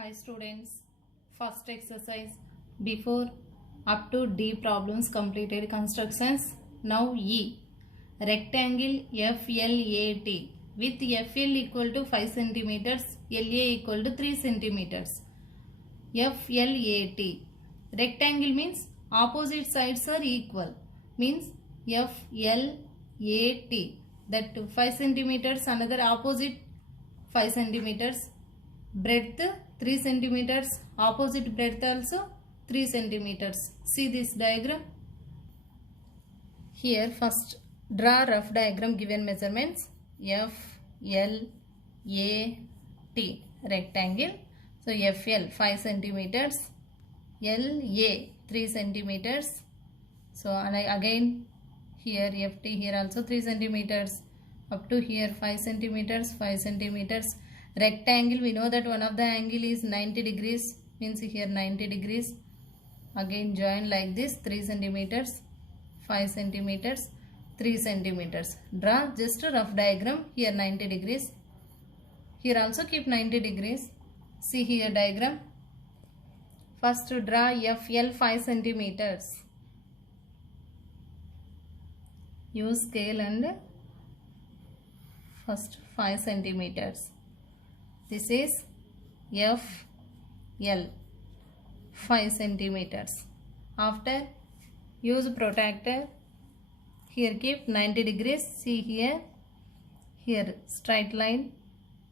Hi students, first exercise before up to D problems completed constructions. Now E. Rectangle FLAT with FL equal to 5 centimeters, LA equal to 3 centimeters. FLAT. Rectangle means opposite sides are equal. Means FLAT. That 5 centimeters, another opposite 5 centimeters. Breadth 3 centimeters, opposite breadth also 3 centimeters. See this diagram. Here first draw rough diagram given measurements F, L, A, T rectangle. So FL 5 centimeters, LA 3 centimeters. So and again here FT here also 3 centimeters up to here 5 centimeters, 5 centimeters. Rectangle, we know that one of the angle is 90 degrees, means here 90 degrees. Again join like this 3 centimeters, 5 centimeters, 3 centimeters. Draw just a rough diagram. Here 90 degrees. Here also keep 90 degrees. See here diagram. First draw FL 5 centimeters. Use scale and first 5 centimeters. This is FL 5 centimeters. After use protractor. Here keep 90 degrees. See here. Here straight line.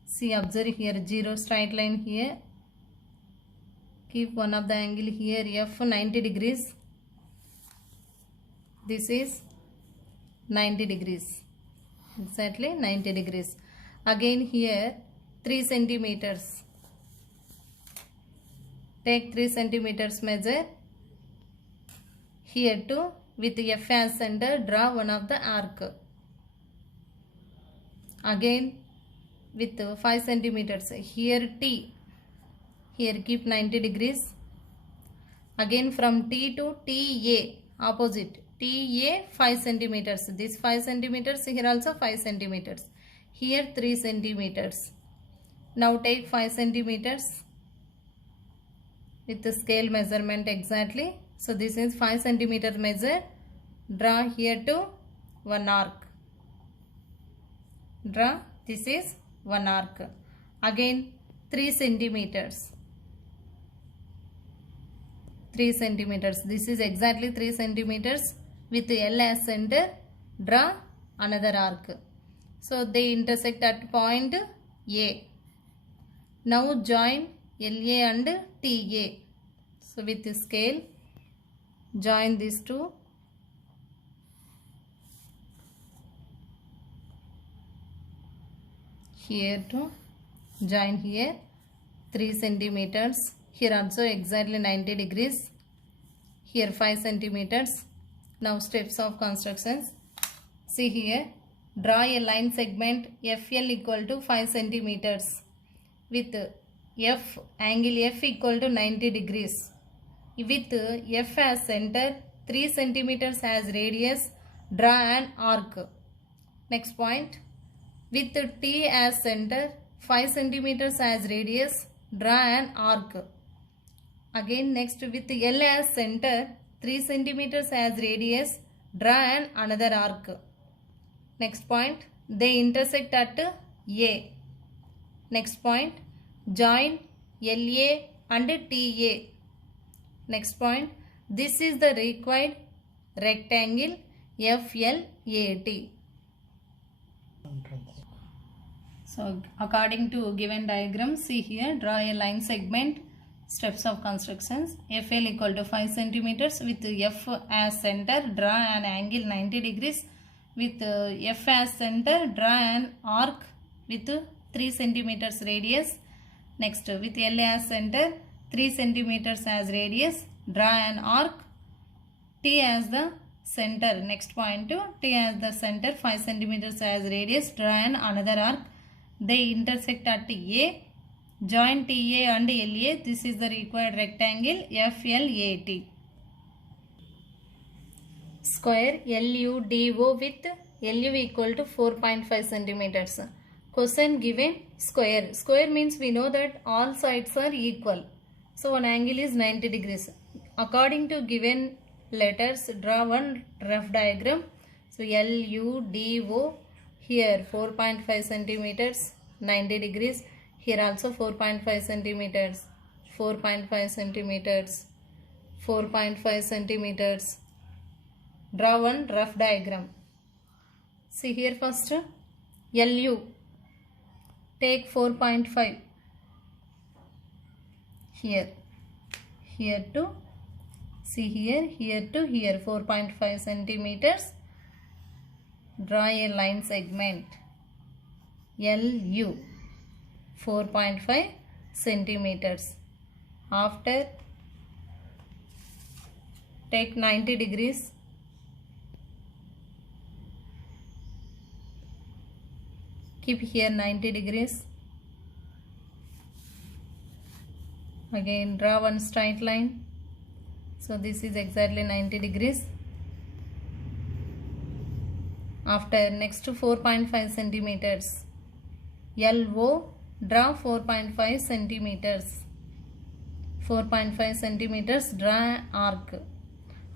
See observe here 0 straight line here. Keep one of the angle here F 90 degrees. This is 90 degrees. Exactly 90 degrees. Again here 3 centimeters. Take 3 centimeters measure. Here too with F as center draw one of the arc. Again with 5 centimeters. Here T. Here keep 90 degrees. Again from T to TA opposite. TA 5 centimeters. This 5 centimeters. Here also 5 centimeters. Here 3 centimeters. Now take 5 centimeters with the scale measurement exactly. So this is 5 centimeter measure. Draw here to one arc. Draw. This is one arc. Again 3 centimeters. 3 centimeters. This is exactly 3 centimeters. With L as center, draw another arc. So they intersect at point A. Now join LA and TA. So with the scale, join these two. Here to join here 3 centimeters. Here also exactly 90 degrees. Here 5 centimeters. Now steps of constructions. See here. Draw a line segment FL equal to 5 centimeters. With F angle F equal to 90 degrees. With F as center, 3 centimeters as radius, draw an arc. Next point. With T as center, 5 centimeters as radius, draw an arc. Again next with L as center, 3 centimeters as radius, draw an another arc. Next point. They intersect at A. Next point, join LA and TA. Next point, this is the required rectangle FLAT. So according to given diagram, see here, draw a line segment, steps of constructions. FL equal to 5 centimeters with F as center, draw an angle 90 degrees. With F as center, draw an arc with 3 centimeters radius. Next with L as center, 3 centimeters as radius, draw an arc. T as the center. Next point to T as the center, 5 centimeters as radius, draw an another arc. They intersect at A. Join TA and LA. This is the required rectangle FLAT. Square LUDO with LU equal to 4.5 centimeters. Question given square. Square means we know that all sides are equal. So one angle is 90 degrees. According to given letters, draw one rough diagram. So LUDO, here 4.5 centimeters, 90 degrees. Here also 4.5 centimeters, 4.5 centimeters, 4.5 centimeters. Draw one rough diagram. See here first, LU. Take 4.5 here to, see here to here 4.5 centimeters. Draw a line segment LU 4.5 centimeters. After, take 90 degrees. Keep here 90 degrees. Again draw one straight line. So this is exactly 90 degrees. After, next to 4.5 centimeters. LO, draw 4.5 centimeters. 4.5 centimeters, draw arc.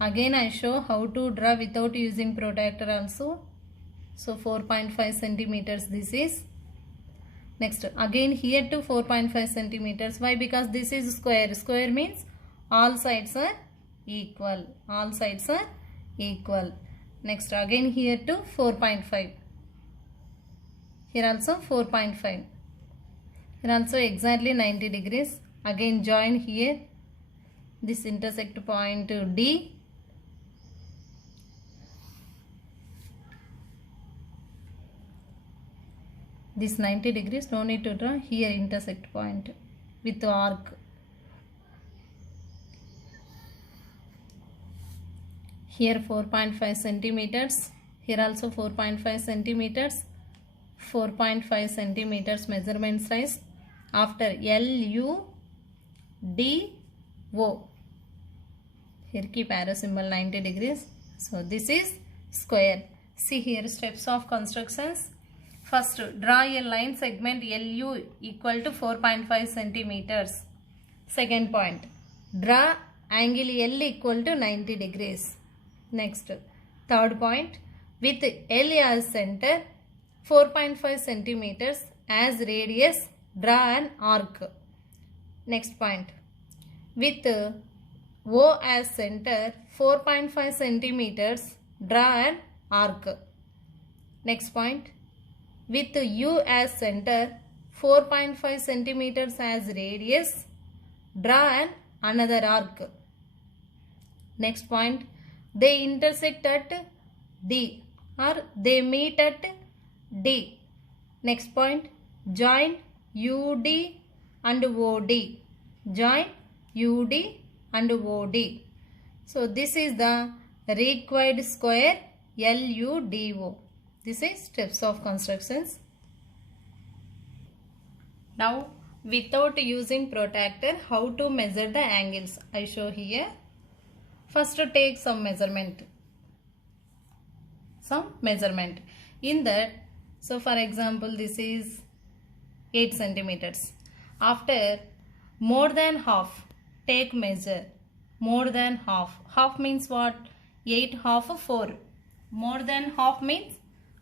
Again I show how to draw without using protractor also. So 4.5 centimeters this is. Next, again here to 4.5 centimeters. Why? Because this is square. Square means all sides are equal. All sides are equal. Next, again here to 4.5. Here also 4.5. Here also exactly 90 degrees. Again join here. This intersect point D. This 90 degrees, no need to draw. Here intersect point with arc. Here 4.5 centimeters. Here also 4.5 centimeters. 4.5 centimeters measurement size. After LUDO. Here keep arrow symbol 90 degrees. So this is square. See here steps of constructions. First, draw a line segment LU equal to 4.5 centimeters. Second point, draw angle L equal to 90 degrees. Next, third point, with L as center, 4.5 centimeters as radius, draw an arc. Next point, with O as center, 4.5 centimeters, draw an arc. Next point, with U as center, 4.5 centimeters as radius, draw another arc. Next point, they intersect at D or they meet at D. Next point, join UD and OD. Join UD and OD. So this is the required square LUDO. This is steps of constructions. Now without using protractor, how to measure the angles I show here. First take some measurement. In that, so for example this is 8 centimeters. After more than half, take measure. More than half. Half means what? 8 half of 4. More than half means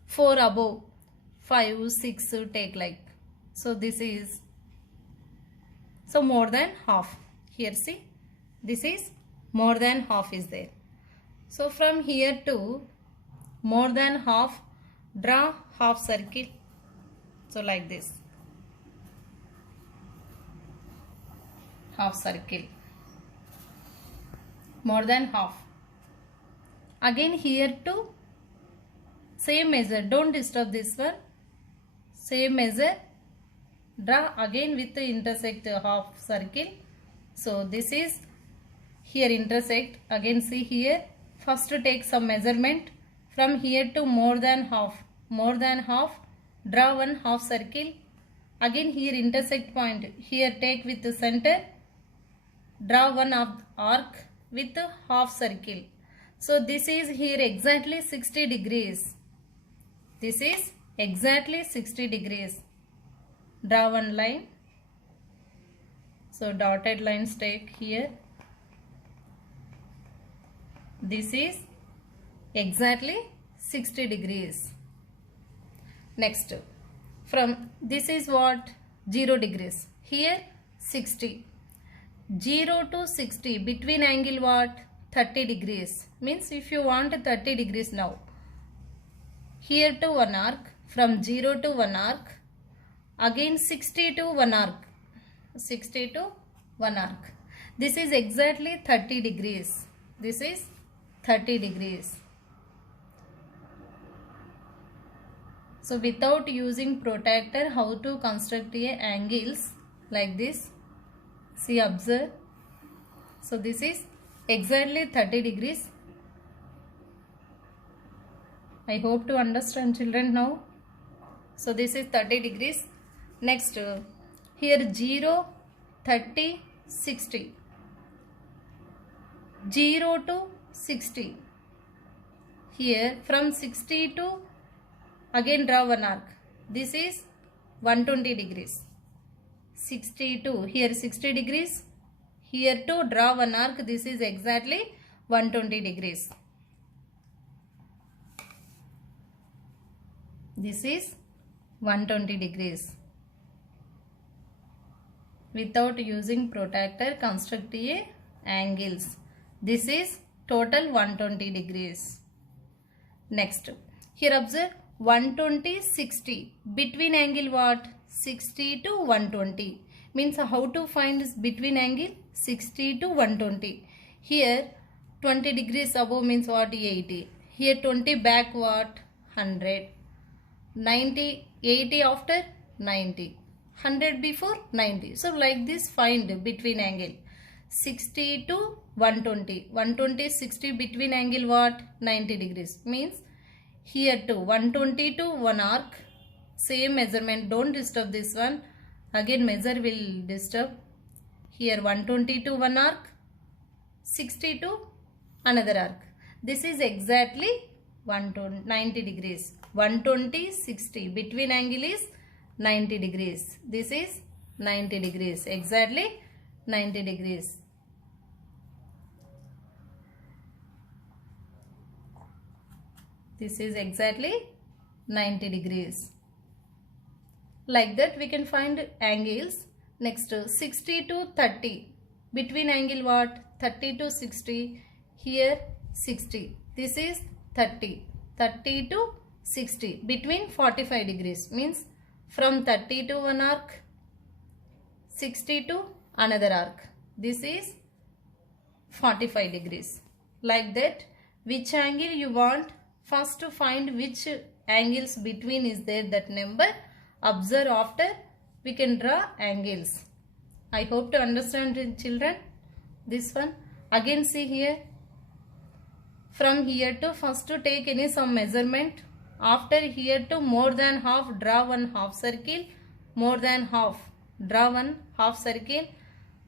4 above. 5, 6 take like. So this is, so more than half. Here see, this is more than half is there. So from here to more than half, draw half circle. So like this. Half circle. More than half. Again here to same measure. Don't disturb this one. Same measure. Draw again with the intersect half circle. So this is here intersect. Again see here. First take some measurement. From here to more than half. More than half. Draw one half circle. Again here intersect point. Here take with the center. Draw one arc with the half circle. So this is here exactly 60 degrees. This is exactly 60 degrees. draw one line. So dotted lines take here. This is exactly 60 degrees. Next, from this is what? 0 degrees. Here 60. 0 to 60 between angle what? 30 degrees. Means if you want 30 degrees now, here to one arc, from 0 to one arc, again 60 to one arc, 60 to one arc. This is exactly 30 degrees. This is 30 degrees. So without using protractor, how to construct a angles like this? See, observe. So this is exactly 30 degrees. I hope to understand, children, now. So this is 30 degrees. Next, here 0, 30, 60. 0 to 60. Here from 60 to, again draw one arc. This is 120 degrees. 62. Here 60 degrees. Here to draw one arc. This is exactly 120 degrees. This is 120 degrees. Without using protractor, construct a angles. This is total 120 degrees. Next, here observe 120, 60. Between angle what? 60 to 120. Means how to find this between angle? 60 to 120. Here 20 degrees above means what? 80. Here 20 back what? 100. 90, 80 after 90. 100 before 90. So like this find between angle. 60 to 120. 120, 60 between angle what? 90 degrees. Means here to 120 to one arc. Same measurement. Don't disturb this one. Again measure will disturb. Here 120 to one arc. 60 to another arc. This is exactly 90 degrees. 120, 60. Between angle is 90 degrees. This is 90 degrees. Exactly 90 degrees. This is exactly 90 degrees. Like that we can find angles. Next 60 to 30. Between angle what? 30 to 60. Here 60. This is 30. 30 to 60. Between 45 degrees. Means from 30 to one arc. 60 to another arc. This is 45 degrees. Like that, which angle you want? First to find which angles between is there, that number. Observe after we can draw angles. I hope to understand, children, this one. Again see here. From here to first to take any some measurement. After here to more than half, draw one half circle. More than half, draw one half circle.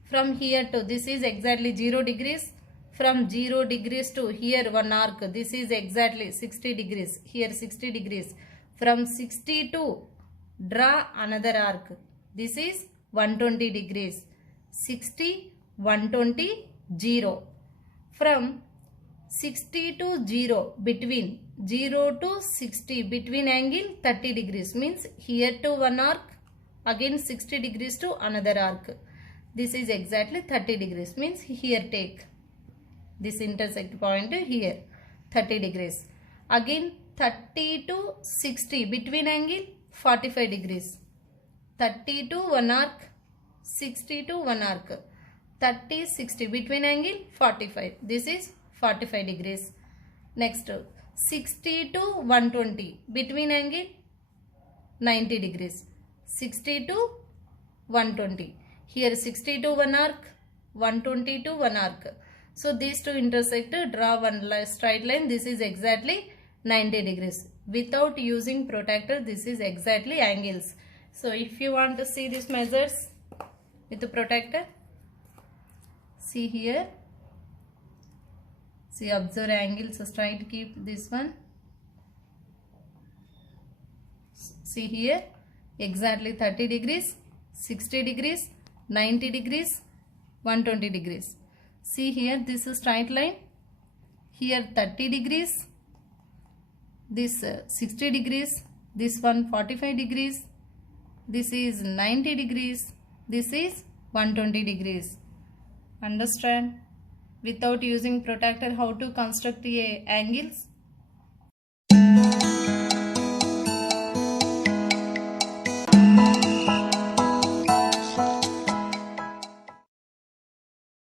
From here to this is exactly 0 degrees. From 0 degrees to here one arc. This is exactly 60 degrees. Here 60 degrees. From 60 to draw another arc. This is 120 degrees. 60, 120, 0. From 60 to 0, between 0 to 60, between angle 30 degrees. Means here to one arc, again 60 degrees to another arc. This is exactly 30 degrees. Means here take this intersect point here 30 degrees. Again 30 to 60, between angle 45 degrees. 30 to one arc, 60 to one arc. 30, 60, between angle 45. This is 45 degrees. Next 60 to 120, between angle 90 degrees. 60 to 120. Here 60 to one arc, 120 to one arc. So these two intersect, draw one straight line. This is exactly 90 degrees. Without using protractor, this is exactly angles. So if you want to see these measures with the protractor, see here. See, observe angles, so try to keep this one. See here, exactly 30 degrees, 60 degrees, 90 degrees, 120 degrees. See here, this is straight line. Here 30 degrees, this 60 degrees, this one 45 degrees, this is 90 degrees, this is 120 degrees. Understand? Without using protractor how to construct a angles?